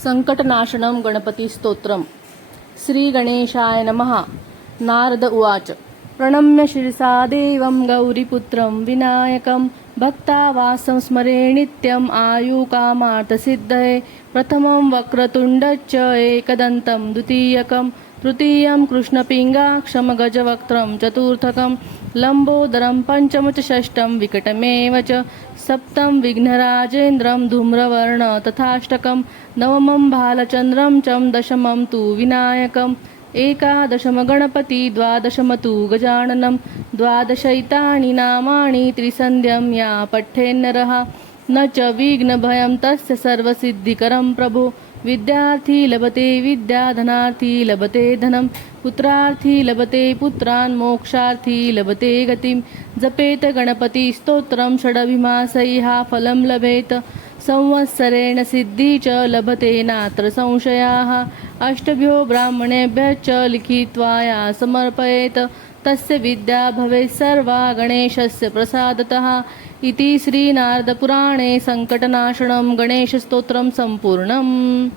संकटनाशनं गणपतिस्तोत्रम्। श्रीगणेशाय नमः। नारद उवाच। प्रणम्य शिरसा देवं गौरीपुत्रं विनायकं भक्तावासं स्मरे नित्यम् आयुकामार्थसिद्धये। प्रथमं वक्रतुण्डश्च एकदन्तं द्वितीयकं तृतीयं कृष्णपिङ्गाक्षं गजवक्त्रं चतुर्थकं लम्बोदरं पंचम च षष्ठं विकटमेव च सप्तं विघ्नराजेन्द्रं धूम्रवर्ण तथाष्टकं नवमं भालचन्द्रं च दशमं तु विनायकम् एकादशम गणपति द्वादशम तु गजाननं द्वादशैतानि नामानि त्रिसन्ध्यं या पठेन्नरः न च विघ्नभयं तस्य सर्वसिद्धिकरं प्रभो। विद्यार्थी लभते विद्या धनार्थी लभते धनं पुत्रार्थी लभते पुत्रान् मोक्षार्थी लभते गतिं जपेत गणपति स्तोत्रं षडभिमासैः फलं लभेत संवत्सरेण सिद्धि च लभते नात्र संशयाः अष्टभ्यो ब्राह्मणेभ्यः च लिखित्वा या समर्पयेत तस्य विद्या भवेत् सर्वा गणेशस्य प्रसादतः इति श्रीनारदपुराणे संकटनाशनं गणेशस्तोत्रं सम्पूर्णम्।